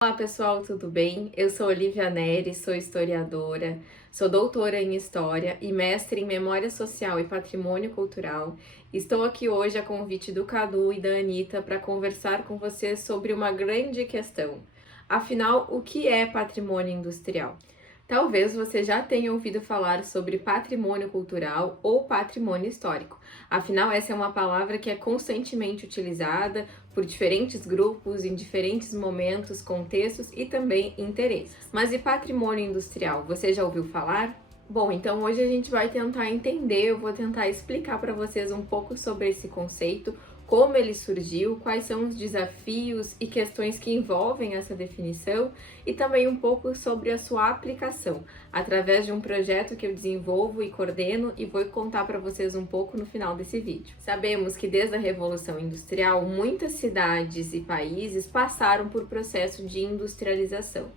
Olá pessoal, tudo bem? Eu sou Olivia Neri, sou historiadora, sou doutora em História e mestre em Memória Social e Patrimônio Cultural. Estou aqui hoje a convite do Cadu e da Anitta para conversar com vocês sobre uma grande questão. Afinal, o que é patrimônio industrial? Talvez você já tenha ouvido falar sobre patrimônio cultural ou patrimônio histórico. Afinal, essa é uma palavra que é constantemente utilizada por diferentes grupos, em diferentes momentos, contextos e também interesses. Mas e patrimônio industrial? Você já ouviu falar? Bom, então hoje a gente vai tentar entender, eu vou tentar explicar para vocês um pouco sobre esse conceito, como ele surgiu, quais são os desafios e questões que envolvem essa definição e também um pouco sobre a sua aplicação, através de um projeto que eu desenvolvo e coordeno e vou contar para vocês um pouco no final desse vídeo. Sabemos que desde a Revolução Industrial, muitas cidades e países passaram por processo de industrialização.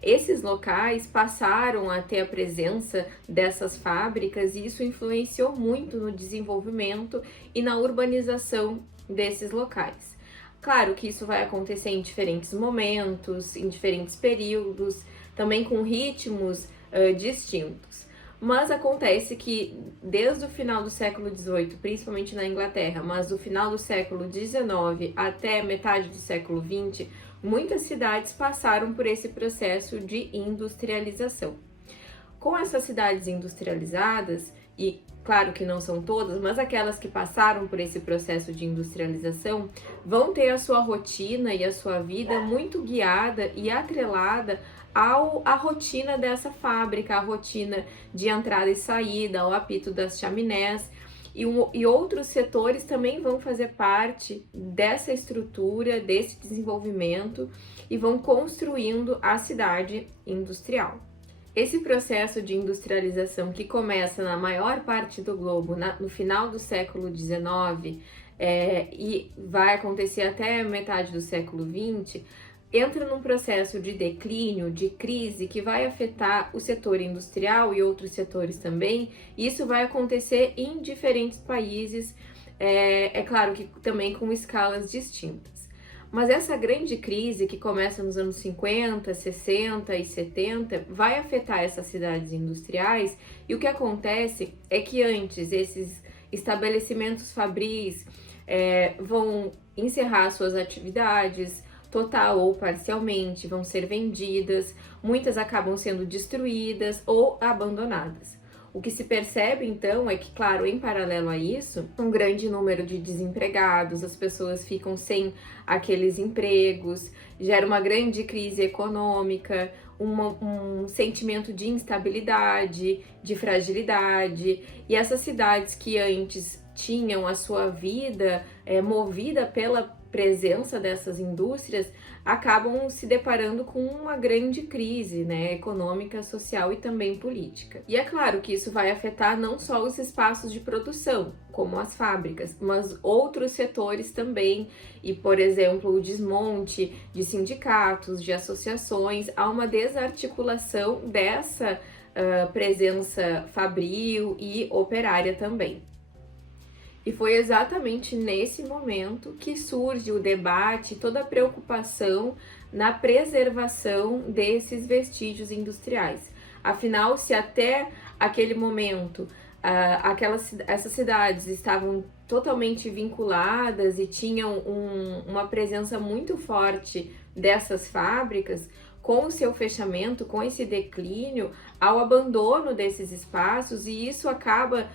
Esses locais passaram a ter a presença dessas fábricas e isso influenciou muito no desenvolvimento e na urbanização desses locais. Claro que isso vai acontecer em diferentes momentos, em diferentes períodos, também com ritmos distintos. Mas acontece que desde o final do século XVIII, principalmente na Inglaterra, mas do final do século XIX até metade do século XX, muitas cidades passaram por esse processo de industrialização. Com essas cidades industrializadas, e claro que não são todas, mas aquelas que passaram por esse processo de industrialização, vão ter a sua rotina e a sua vida muito guiada e atrelada à rotina dessa fábrica, a rotina de entrada e saída, ao apito das chaminés, e outros setores também vão fazer parte dessa estrutura, desse desenvolvimento e vão construindo a cidade industrial. Esse processo de industrialização que começa na maior parte do globo no final do século XIX e vai acontecer até metade do século XX, entra num processo de declínio, de crise, que vai afetar o setor industrial e outros setores também. Isso vai acontecer em diferentes países, é claro que também com escalas distintas. Mas essa grande crise que começa nos anos 50, 60 e 70 vai afetar essas cidades industriais e o que acontece é que antes esses estabelecimentos fabris vão encerrar suas atividades, total ou parcialmente, vão ser vendidas, muitas acabam sendo destruídas ou abandonadas. O que se percebe então é que, claro, em paralelo a isso, um grande número de desempregados, as pessoas ficam sem aqueles empregos, gera uma grande crise econômica, um sentimento de instabilidade, de fragilidade, e essas cidades que antes tinham a sua vida movida pela presença dessas indústrias acabam se deparando com uma grande crise, econômica, social e também política. E é claro que isso vai afetar não só os espaços de produção, como as fábricas, mas outros setores também, e por exemplo, o desmonte de sindicatos, de associações, há uma desarticulação dessa presença fabril e operária também. E foi exatamente nesse momento que surge o debate, toda a preocupação na preservação desses vestígios industriais. Afinal, se até aquele momento essas cidades estavam totalmente vinculadas e tinham uma presença muito forte dessas fábricas, com o seu fechamento, com esse declínio, ao abandono desses espaços, e isso acaba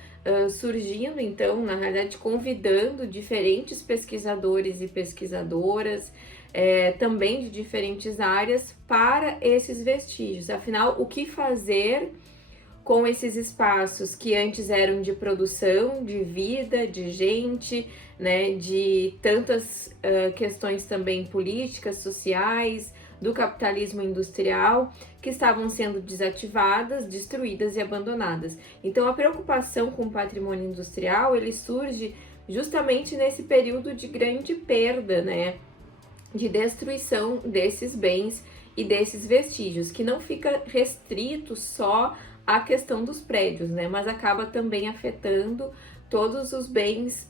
surgindo, então, na realidade, convidando diferentes pesquisadores e pesquisadoras, também de diferentes áreas, para esses vestígios. Afinal, o que fazer com esses espaços que antes eram de produção, de vida, de gente, de tantas questões também políticas, sociais, do capitalismo industrial, que estavam sendo desativadas, destruídas e abandonadas. Então a preocupação com o patrimônio industrial, ele surge justamente nesse período de grande perda, de destruição desses bens e desses vestígios, que não fica restrito só à questão dos prédios, mas acaba também afetando todos os bens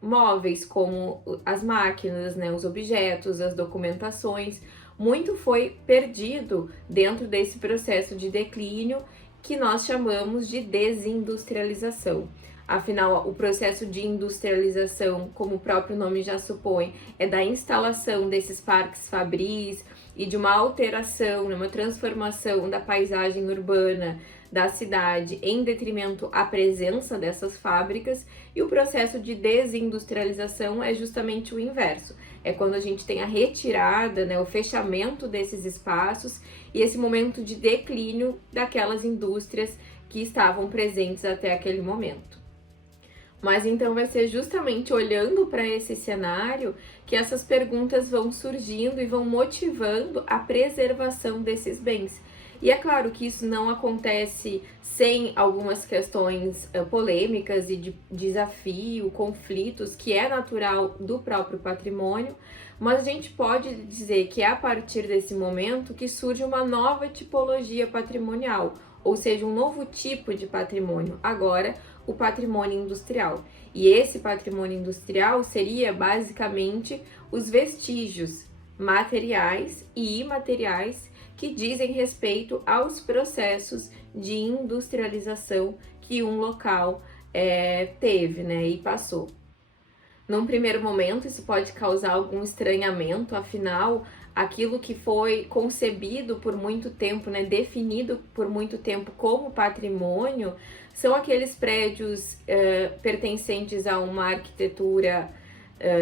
móveis, como as máquinas, os objetos, as documentações, muito foi perdido dentro desse processo de declínio que nós chamamos de desindustrialização. Afinal, o processo de industrialização, como o próprio nome já supõe, é da instalação desses parques fabris e de uma alteração, uma transformação da paisagem urbana da cidade em detrimento à presença dessas fábricas, e o processo de desindustrialização é justamente o inverso. É quando a gente tem a retirada, o fechamento desses espaços e esse momento de declínio daquelas indústrias que estavam presentes até aquele momento. Mas então vai ser justamente olhando para esse cenário que essas perguntas vão surgindo e vão motivando a preservação desses bens. E é claro que isso não acontece sem algumas questões polêmicas e de desafio, conflitos, que é natural do próprio patrimônio, mas a gente pode dizer que é a partir desse momento que surge uma nova tipologia patrimonial, ou seja, um novo tipo de patrimônio, agora o patrimônio industrial. E esse patrimônio industrial seria basicamente os vestígios materiais e imateriais que dizem respeito aos processos de industrialização que um local teve, e passou. Num primeiro momento, isso pode causar algum estranhamento, afinal, aquilo que foi concebido por muito tempo, definido por muito tempo como patrimônio, são aqueles prédios pertencentes a uma arquitetura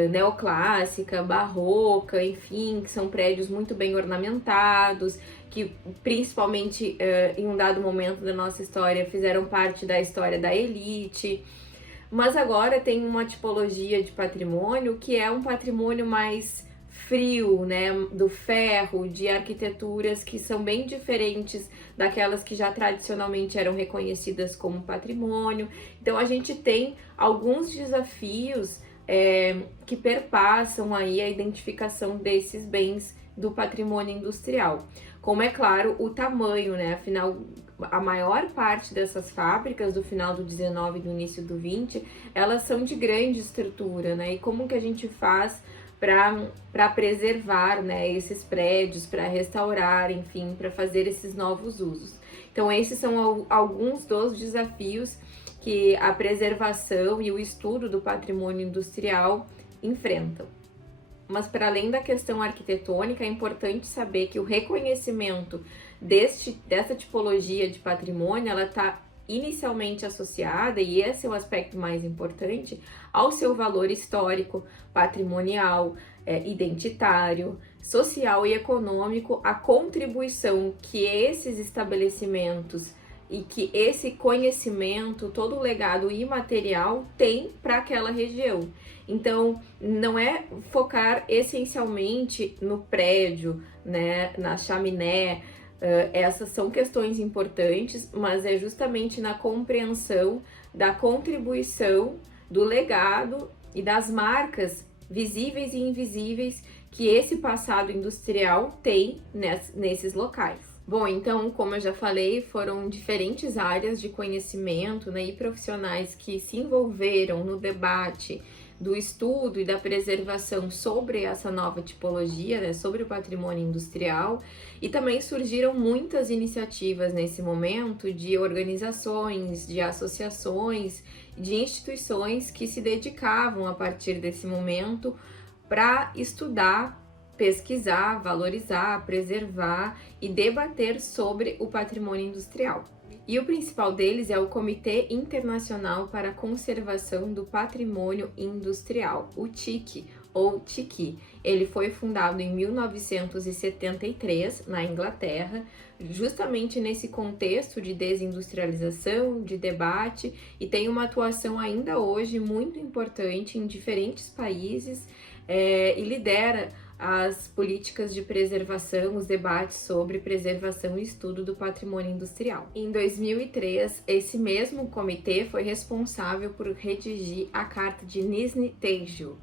neoclássica, barroca, enfim, que são prédios muito bem ornamentados, que principalmente em um dado momento da nossa história fizeram parte da história da elite. Mas agora tem uma tipologia de patrimônio que é um patrimônio mais frio, do ferro, de arquiteturas que são bem diferentes daquelas que já tradicionalmente eram reconhecidas como patrimônio. Então a gente tem alguns desafios que perpassam aí a identificação desses bens do patrimônio industrial. Como é claro, o tamanho, afinal, a maior parte dessas fábricas do final do 19 e do início do 20, elas são de grande estrutura, e como que a gente faz para preservar, esses prédios, para restaurar, enfim, para fazer esses novos usos. Então, esses são alguns dos desafios que a preservação e o estudo do patrimônio industrial enfrentam. Mas para além da questão arquitetônica, é importante saber que o reconhecimento dessa tipologia de patrimônio, ela está inicialmente associada, e esse é o aspecto mais importante, ao seu valor histórico, patrimonial, identitário, social e econômico, a contribuição que esses estabelecimentos e que esse conhecimento, todo o legado imaterial tem para aquela região. Então, não é focar essencialmente no prédio, na chaminé. Essas são questões importantes, mas é justamente na compreensão da contribuição, do legado e das marcas visíveis e invisíveis que esse passado industrial tem nesses locais. Bom, então, como eu já falei, foram diferentes áreas de conhecimento, e profissionais que se envolveram no debate do estudo e da preservação sobre essa nova tipologia, sobre o patrimônio industrial, e também surgiram muitas iniciativas nesse momento de organizações, de associações, de instituições que se dedicavam a partir desse momento para estudar, pesquisar, valorizar, preservar e debater sobre o patrimônio industrial. E o principal deles é o Comitê Internacional para a Conservação do Patrimônio Industrial, o TIC, ou TICI. Ele foi fundado em 1973, na Inglaterra, justamente nesse contexto de desindustrialização, de debate, e tem uma atuação ainda hoje muito importante em diferentes países e lidera as políticas de preservação, os debates sobre preservação e estudo do patrimônio industrial. Em 2003, esse mesmo comitê foi responsável por redigir a Carta de Nizhny-Tagil,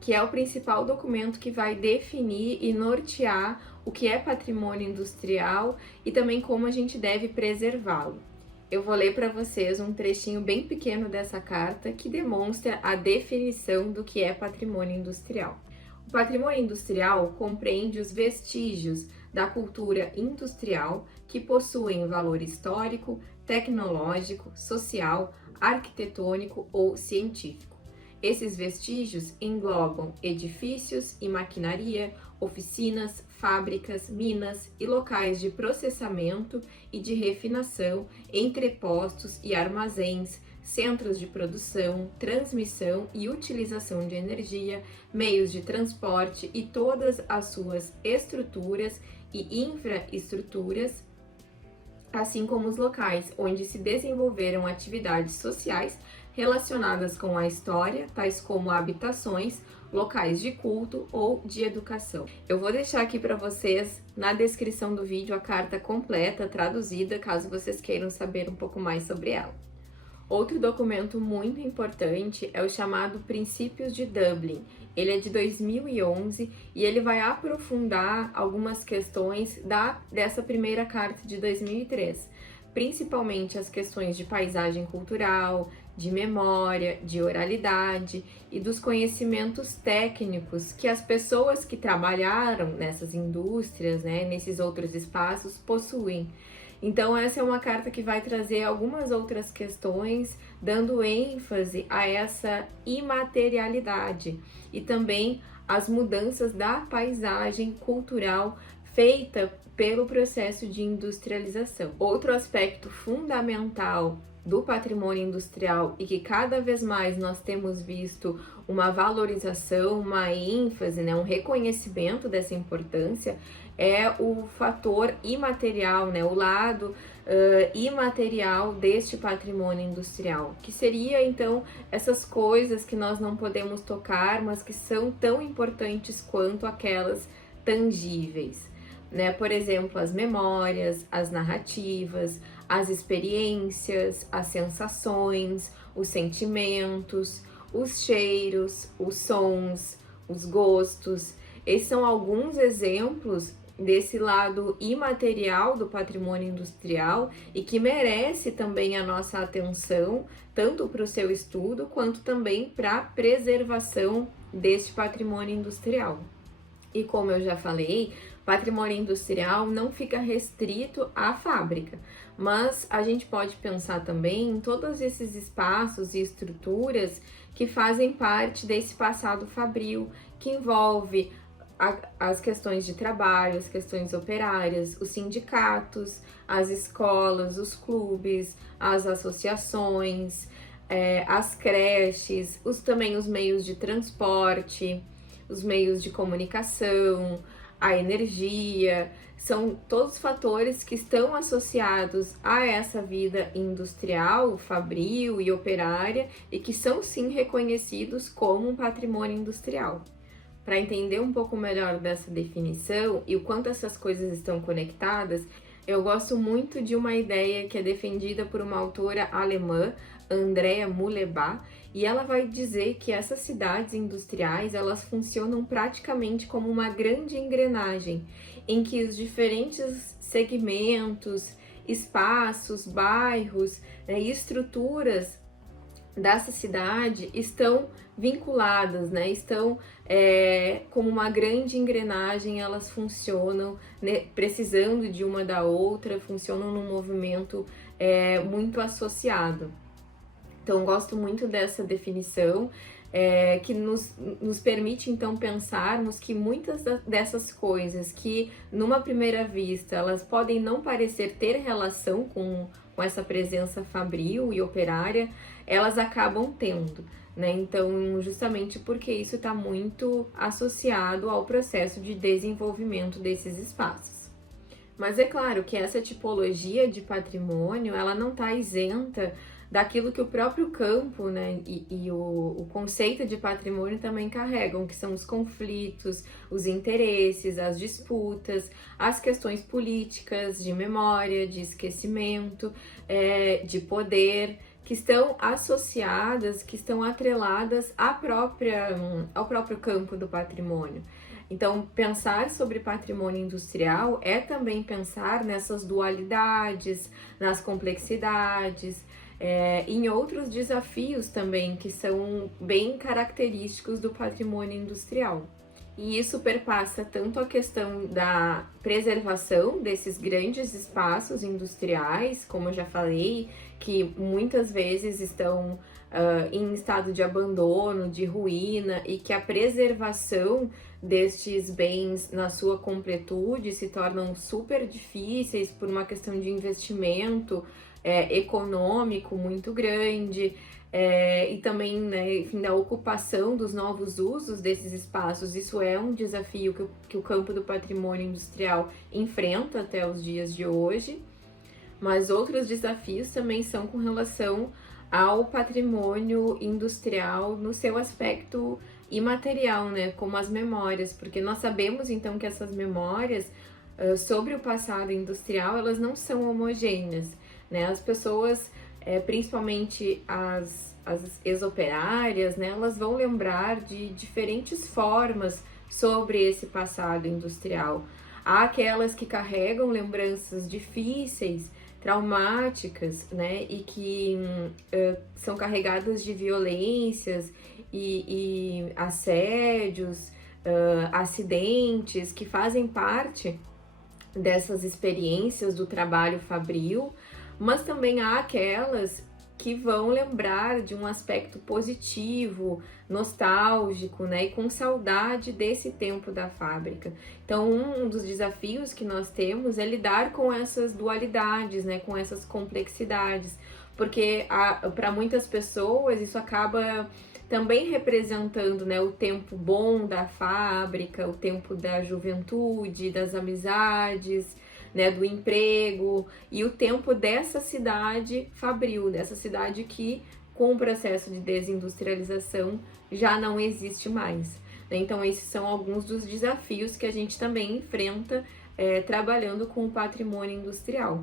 que é o principal documento que vai definir e nortear o que é patrimônio industrial e também como a gente deve preservá-lo. Eu vou ler para vocês um trechinho bem pequeno dessa carta que demonstra a definição do que é patrimônio industrial. O O patrimônio industrial compreende os vestígios da cultura industrial que possuem valor histórico, tecnológico, social, arquitetônico ou científico. Esses vestígios englobam edifícios e maquinaria, oficinas, fábricas, minas e locais de processamento e de refinação, entrepostos e armazéns, centros de produção, transmissão e utilização de energia, meios de transporte e todas as suas estruturas e infraestruturas, assim como os locais onde se desenvolveram atividades sociais relacionadas com a história, tais como habitações, locais de culto ou de educação. Eu vou deixar aqui para vocês na descrição do vídeo a carta completa, traduzida, caso vocês queiram saber um pouco mais sobre ela. Outro documento muito importante é o chamado Princípios de Dublin. Ele é de 2011 e ele vai aprofundar algumas questões dessa primeira carta de 2003, principalmente as questões de paisagem cultural, de memória, de oralidade e dos conhecimentos técnicos que as pessoas que trabalharam nessas indústrias, nesses outros espaços, possuem. Então, essa é uma carta que vai trazer algumas outras questões, dando ênfase a essa imaterialidade e também as mudanças da paisagem cultural feita pelo processo de industrialização. Outro aspecto fundamental do patrimônio industrial e que cada vez mais nós temos visto uma valorização, uma ênfase, um reconhecimento dessa importância, é o fator imaterial, o lado imaterial deste patrimônio industrial, que seria então essas coisas que nós não podemos tocar, mas que são tão importantes quanto aquelas tangíveis. Por exemplo, as memórias, as narrativas, as experiências, as sensações, os sentimentos, os cheiros, os sons, os gostos. Esses são alguns exemplos desse lado imaterial do patrimônio industrial e que merece também a nossa atenção, tanto para o seu estudo quanto também para a preservação deste patrimônio industrial. E como eu já falei, patrimônio industrial não fica restrito à fábrica, mas a gente pode pensar também em todos esses espaços e estruturas que fazem parte desse passado fabril, que envolve as questões de trabalho, as questões operárias, os sindicatos, as escolas, os clubes, as associações, as creches, também os meios de transporte, os meios de comunicação, a energia, são todos fatores que estão associados a essa vida industrial, fabril e operária e que são sim reconhecidos como um patrimônio industrial. Para entender um pouco melhor dessa definição e o quanto essas coisas estão conectadas, eu gosto muito de uma ideia que é defendida por uma autora alemã, Andrea Muhlebach, e ela vai dizer que essas cidades industriais, elas funcionam praticamente como uma grande engrenagem, em que os diferentes segmentos, espaços, bairros, e estruturas dessa cidade estão vinculadas, estão como uma grande engrenagem, elas funcionam, precisando de uma da outra, funcionam num movimento muito associado. Então, gosto muito dessa definição, que nos permite, então, pensarmos que muitas dessas coisas que, numa primeira vista, elas podem não parecer ter relação com essa presença fabril e operária, elas acabam tendo, Então, justamente porque isso está muito associado ao processo de desenvolvimento desses espaços. Mas é claro que essa tipologia de patrimônio, ela não está isenta daquilo que o próprio campo, e o conceito de patrimônio também carregam, que são os conflitos, os interesses, as disputas, as questões políticas, de memória, de esquecimento, de poder, que estão associadas, que estão atreladas ao próprio campo do patrimônio. Então, pensar sobre patrimônio industrial é também pensar nessas dualidades, nas complexidades, em outros desafios também que são bem característicos do patrimônio industrial. E isso perpassa tanto a questão da preservação desses grandes espaços industriais, como eu já falei, que muitas vezes estão em estado de abandono, de ruína, e que a preservação destes bens na sua completude se tornam super difíceis por uma questão de investimento econômico muito grande. E também, né, enfim, da ocupação dos novos usos desses espaços. Isso é um desafio que o campo do patrimônio industrial enfrenta até os dias de hoje, mas outros desafios também são com relação ao patrimônio industrial no seu aspecto imaterial, né, como as memórias, porque nós sabemos então que essas memórias sobre o passado industrial, elas não são homogêneas, né, as pessoas principalmente as ex-operárias, né, elas vão lembrar de diferentes formas sobre esse passado industrial. Há aquelas que carregam lembranças difíceis, traumáticas, né, e que são carregadas de violências e assédios, acidentes, que fazem parte dessas experiências do trabalho fabril, mas também há aquelas que vão lembrar de um aspecto positivo, nostálgico, né, e com saudade desse tempo da fábrica. Então, um dos desafios que nós temos é lidar com essas dualidades, né, com essas complexidades, porque para muitas pessoas isso acaba também representando, né, o tempo bom da fábrica, o tempo da juventude, das amizades, né, do emprego, e o tempo dessa cidade fabril, dessa cidade que, com o processo de desindustrialização, já não existe mais. Então, esses são alguns dos desafios que a gente também enfrenta trabalhando com o patrimônio industrial.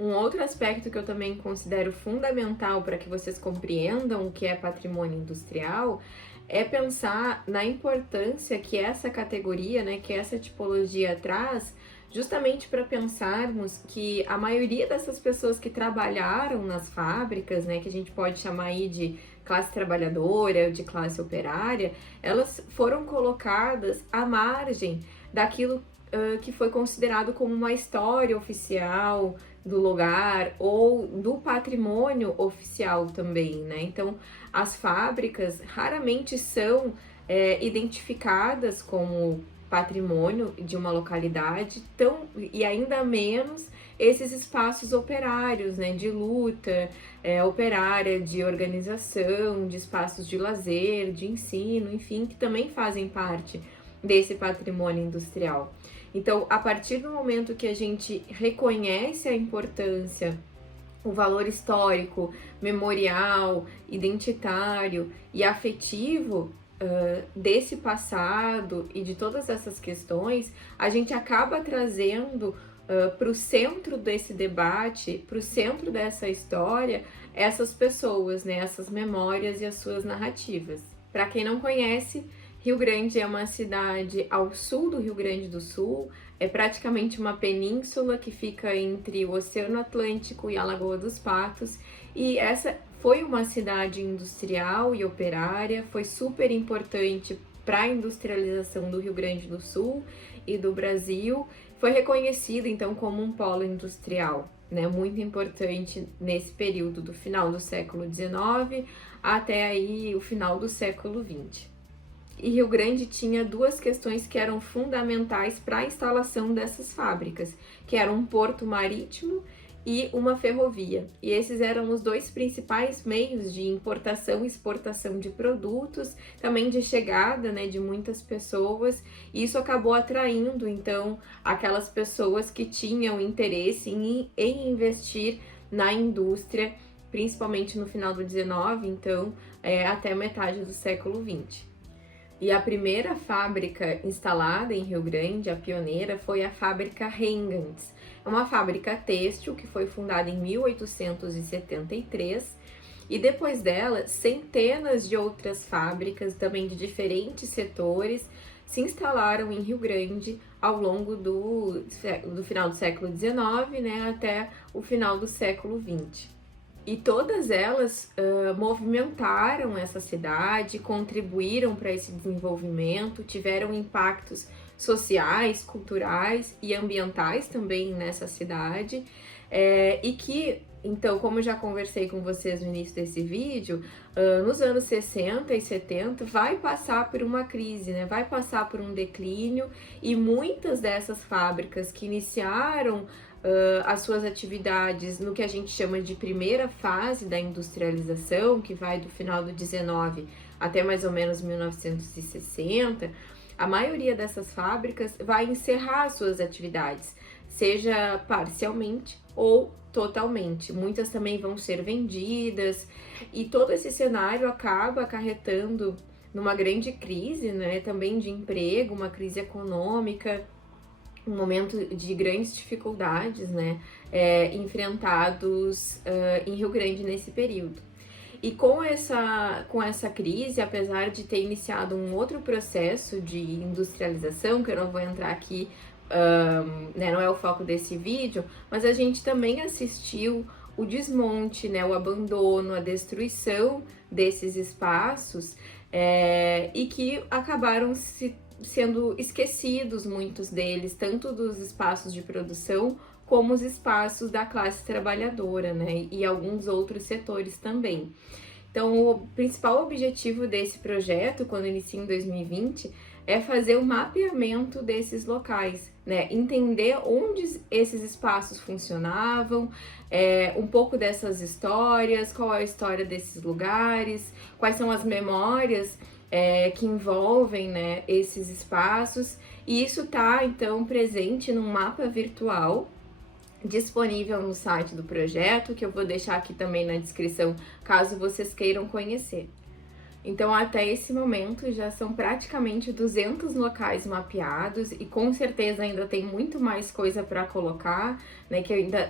Um outro aspecto que eu também considero fundamental para que vocês compreendam o que é patrimônio industrial é pensar na importância que essa categoria, né, que essa tipologia traz, justamente para pensarmos que a maioria dessas pessoas que trabalharam nas fábricas, né, que a gente pode chamar aí de classe trabalhadora, de classe operária, elas foram colocadas à margem daquilo que foi considerado como uma história oficial do lugar ou do patrimônio oficial também, né? Então, as fábricas raramente são identificadas como patrimônio de uma localidade, e ainda menos esses espaços operários, né, de luta operária, de organização, de espaços de lazer, de ensino, enfim, que também fazem parte desse patrimônio industrial. Então, a partir do momento que a gente reconhece a importância, o valor histórico, memorial, identitário e afetivo desse passado e de todas essas questões, a gente acaba trazendo para o centro desse debate, para o centro dessa história, essas pessoas, né, essas memórias e as suas narrativas. Para quem não conhece, Rio Grande é uma cidade ao sul do Rio Grande do Sul, é praticamente uma península que fica entre o Oceano Atlântico e a Lagoa dos Patos, e essa foi uma cidade industrial e operária, foi super importante para a industrialização do Rio Grande do Sul e do Brasil, foi reconhecida então como um polo industrial, né, muito importante nesse período do final do século XIX até aí o final do século XX. E Rio Grande tinha duas questões que eram fundamentais para a instalação dessas fábricas, que eram um porto marítimo e uma ferrovia. E esses eram os dois principais meios de importação e exportação de produtos, também de chegada, né, de muitas pessoas, e isso acabou atraindo, então, aquelas pessoas que tinham interesse em investir na indústria, principalmente no final do XIX, então, até metade do século XX. E a primeira fábrica instalada em Rio Grande, a pioneira, foi a fábrica Reingans. É uma fábrica têxtil que foi fundada em 1873 e depois dela, centenas de outras fábricas, também de diferentes setores, se instalaram em Rio Grande ao longo do final do século XIX, né, até o final do século XX. E todas elas movimentaram essa cidade, contribuíram para esse desenvolvimento, tiveram impactos sociais, culturais e ambientais também nessa cidade, e que, então, como eu já conversei com vocês no início desse vídeo, nos anos 60 e 70 vai passar por uma crise, né? Vai passar por um declínio, e muitas dessas fábricas que iniciaram as suas atividades no que a gente chama de primeira fase da industrialização, que vai do final do 19 até mais ou menos 1960, a maioria dessas fábricas vai encerrar suas atividades, seja parcialmente ou totalmente. Muitas também vão ser vendidas, e todo esse cenário acaba acarretando numa grande crise, né, também de emprego, uma crise econômica, um momento de grandes dificuldades, né, enfrentados em Rio Grande nesse período. E com essa crise, apesar de ter iniciado um outro processo de industrialização, que eu não vou entrar aqui, né, não é o foco desse vídeo, mas a gente também assistiu o desmonte, né, o abandono, a destruição desses espaços, e que acabaram sendo esquecidos, muitos deles, tanto dos espaços de produção como os espaços da classe trabalhadora, né, e alguns outros setores também. Então, o principal objetivo desse projeto, quando inicia em 2020, é fazer o mapeamento desses locais, né, entender onde esses espaços funcionavam, um pouco dessas histórias, qual é a história desses lugares, quais são as memórias que envolvem, né, esses espaços, e isso está, então, presente num mapa virtual disponível no site do projeto, que eu vou deixar aqui também na descrição, caso vocês queiram conhecer. Então, até esse momento, já são praticamente 200 locais mapeados, e com certeza ainda tem muito mais coisa para colocar, né,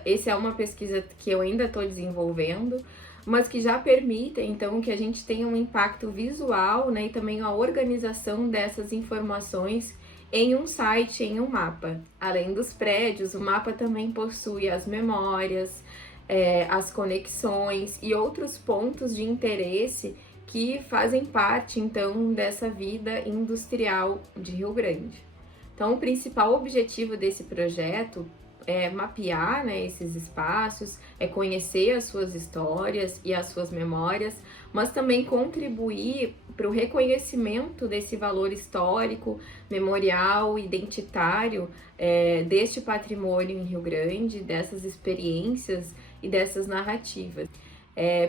essa é uma pesquisa que eu ainda estou desenvolvendo, mas que já permitem, então, que a gente tenha um impacto visual, né, e também a organização dessas informações em um site, em um mapa. Além dos prédios, o mapa também possui as memórias, as conexões e outros pontos de interesse que fazem parte, então, dessa vida industrial de Rio Grande. Então, o principal objetivo desse projeto é mapear, né, esses espaços, é conhecer as suas histórias e as suas memórias, mas também contribuir para o reconhecimento desse valor histórico, memorial, identitário, deste patrimônio em Rio Grande, dessas experiências e dessas narrativas.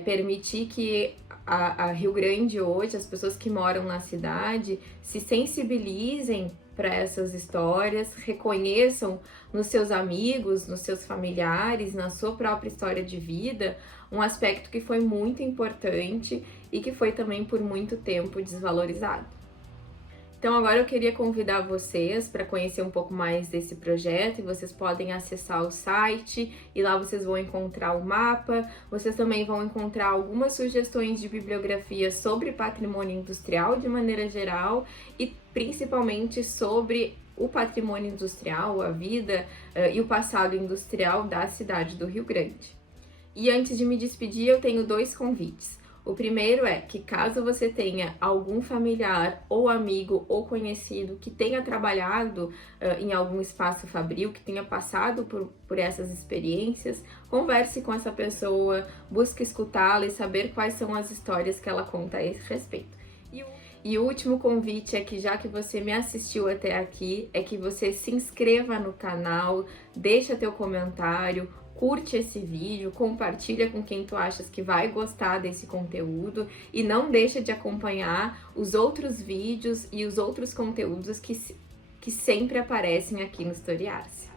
Permitir que a Rio Grande hoje, as pessoas que moram na cidade, se sensibilizem para essas histórias, reconheçam nos seus amigos, nos seus familiares, na sua própria história de vida, um aspecto que foi muito importante e que foi também por muito tempo desvalorizado. Então agora eu queria convidar vocês para conhecer um pouco mais desse projeto, e vocês podem acessar o site, e lá vocês vão encontrar o mapa, vocês também vão encontrar algumas sugestões de bibliografia sobre patrimônio industrial de maneira geral, e principalmente sobre o patrimônio industrial, a vida e o passado industrial da cidade do Rio Grande. E antes de me despedir, eu tenho 2 convites. O primeiro é que, caso você tenha algum familiar ou amigo ou conhecido que tenha trabalhado em algum espaço fabril, que tenha passado por essas experiências, converse com essa pessoa, busque escutá-la e saber quais são as histórias que ela conta a esse respeito. E o último convite é que, já que você me assistiu até aqui, é que você se inscreva no canal, deixa teu comentário, curte esse vídeo, compartilha com quem tu achas que vai gostar desse conteúdo, e não deixa de acompanhar os outros vídeos e os outros conteúdos que sempre aparecem aqui no Historiar-se.